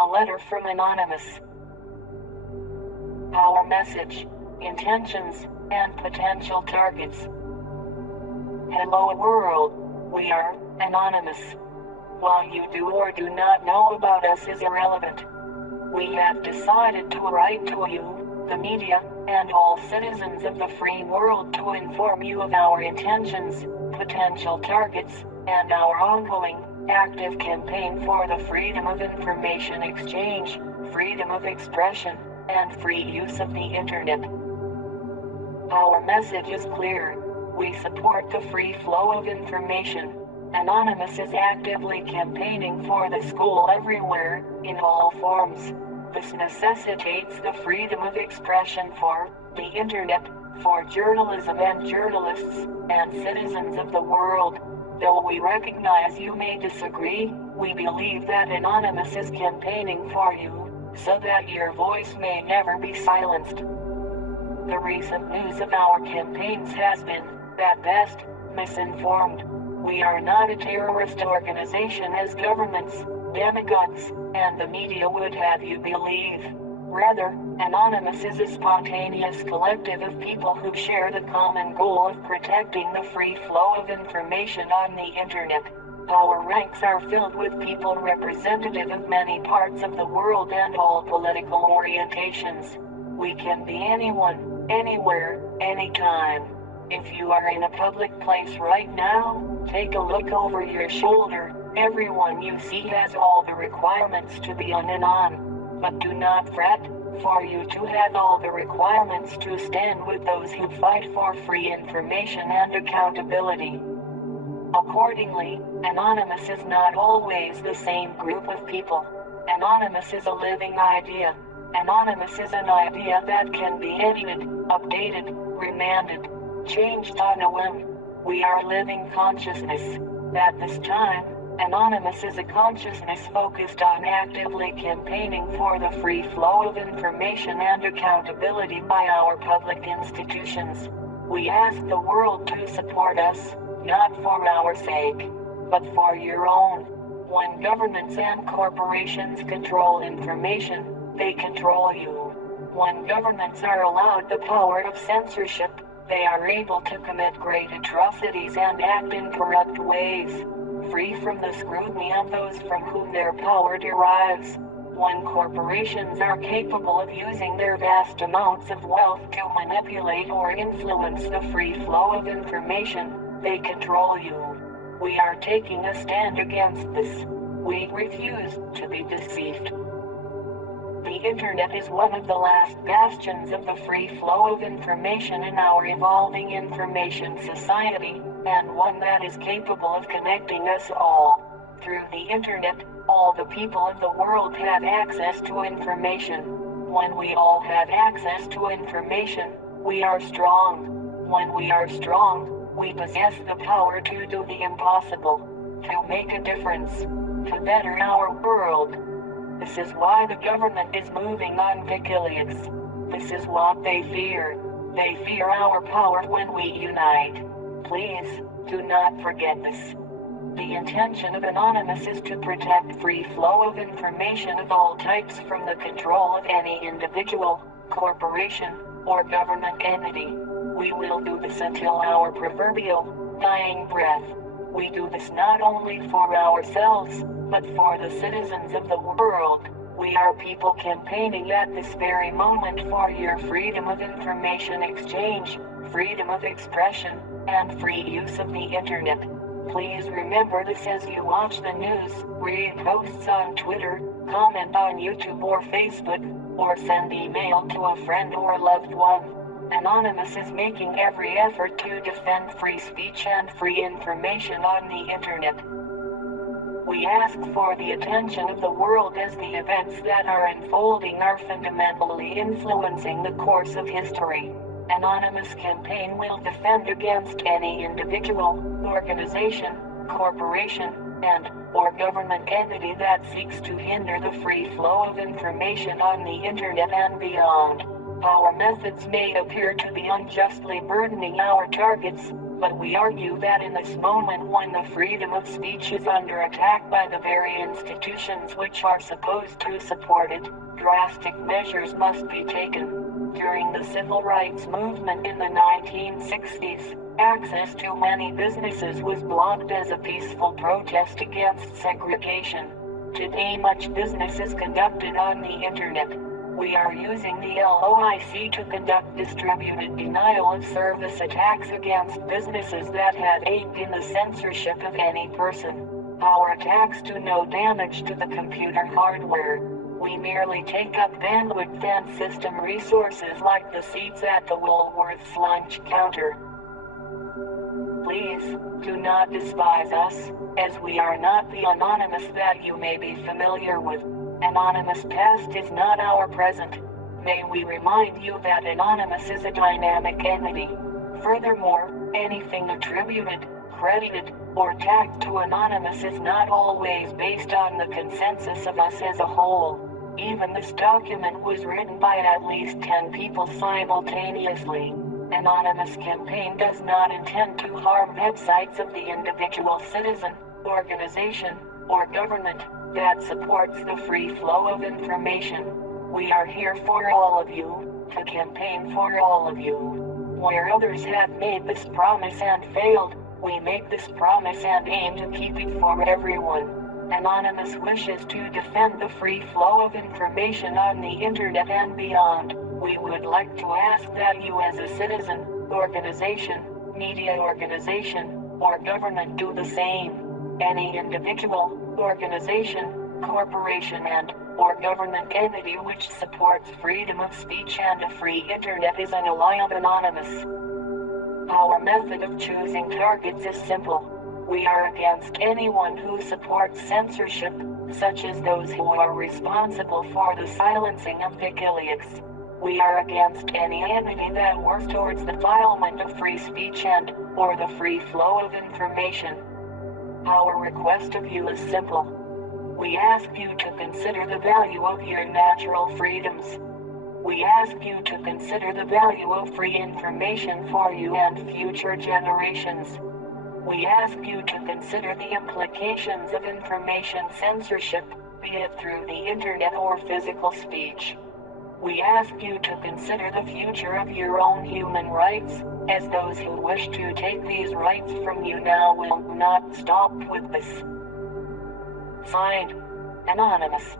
A letter from Anonymous. Our message, intentions, and potential targets. Hello world, we are Anonymous. What you do or do not know about us is irrelevant. We have decided to write to you, the media, and all citizens of the free world to inform you of our intentions, potential targets, and our ongoing, active campaign for the freedom of information exchange, freedom of expression, and free use of the internet. Our message is clear. We support the free flow of information. Anonymous is actively campaigning for the school everywhere, in all forms. This necessitates the freedom of expression for the internet, for journalism and journalists, and citizens of the world. Though we recognize you may disagree, we believe that Anonymous is campaigning for you, so that your voice may never be silenced. The recent news of our campaigns has been, at best, misinformed. We are not a terrorist organization as governments, demagogues, and the media would have you believe. Rather, Anonymous is a spontaneous collective of people who share the common goal of protecting the free flow of information on the internet. Our ranks are filled with people representative of many parts of the world and all political orientations. We can be anyone, anywhere, anytime. If you are in a public place right now, take a look over your shoulder. Everyone you see has all the requirements to be on and on. But do not fret, for you to have all the requirements to stand with those who fight for free information and accountability. Accordingly, Anonymous is not always the same group of people. Anonymous is a living idea. Anonymous is an idea that can be edited, updated, remanded, changed on a whim. We are living consciousness. At this time, Anonymous is a consciousness focused on actively campaigning for the free flow of information and accountability by our public institutions. We ask the world to support us, not for our sake, but for your own. When governments and corporations control information, they control you. When governments are allowed the power of censorship, they are able to commit great atrocities and act in corrupt ways, free from the scrutiny of those from whom their power derives. When corporations are capable of using their vast amounts of wealth to manipulate or influence the free flow of information, they control you. We are taking a stand against this. We refuse to be deceived. The internet is one of the last bastions of the free flow of information in our evolving information society, and one that is capable of connecting us all. Through the internet, all the people of the world have access to information. When we all have access to information, we are strong. When we are strong, we possess the power to do the impossible, to make a difference, to better our world. This is why the government is moving on wiki-leaks. This is what they fear. They fear our power when we unite. Please, do not forget this. The intention of Anonymous is to protect free flow of information of all types from the control of any individual, corporation, or government entity. We will do this until our proverbial dying breath. We do this not only for ourselves, but for the citizens of the world. We are people campaigning at this very moment for your freedom of information exchange, freedom of expression, and free use of the internet. Please remember this as you watch the news, read posts on Twitter, comment on YouTube or Facebook, or send email to a friend or loved one. Anonymous is making every effort to defend free speech and free information on the internet. We ask for the attention of the world as the events that are unfolding are fundamentally influencing the course of history. Anonymous campaign will defend against any individual, organization, corporation, or government entity that seeks to hinder the free flow of information on the internet and beyond. Our methods may appear to be unjustly burdening our targets, But we argue that in this moment when the freedom of speech is under attack by the very institutions which are supposed to support it, drastic measures must be taken. During the civil rights movement in the 1960s, access to many businesses was blocked as a peaceful protest against segregation. Today much business is conducted on the internet. We are using the LOIC to conduct distributed denial of service attacks against businesses that had aided in the censorship of any person. Our attacks do no damage to the computer hardware. We merely take up bandwidth and system resources like the seats at the Woolworth's lunch counter. Please, do not despise us, as we are not the anonymous that you may be familiar with. Anonymous past is not our present. May we remind you that Anonymous is a dynamic entity. Furthermore, anything attributed, credited, or tagged to Anonymous is not always based on the consensus of us as a whole. Even this document was written by at least 10 people simultaneously. Anonymous campaign does not intend to harm websites of the individual citizen, organization, or government that supports the free flow of information. We are here for all of you, to campaign for all of you. Where others have made this promise and failed, we make this promise and aim to keep it for everyone. Anonymous wishes to defend the free flow of information on the internet and beyond. We would like to ask that you as a citizen, organization, media organization, or government do the same. Any individual, organization, corporation or government entity which supports freedom of speech and a free internet is an ally of Anonymous. Our method of choosing targets is simple. We are against anyone who supports censorship, such as those who are responsible for the silencing of wiki-leaks. We are against any entity that works towards the defilement of free speech or the free flow of information. Our request of you is simple. We ask you to consider the value of your natural freedoms. We ask you to consider the value of free information for you and future generations. We ask you to consider the implications of information censorship, be it through the internet or physical speech. We ask you to consider the future of your own human rights, as those who wish to take these rights from you now will not stop with this. Signed, Anonymous.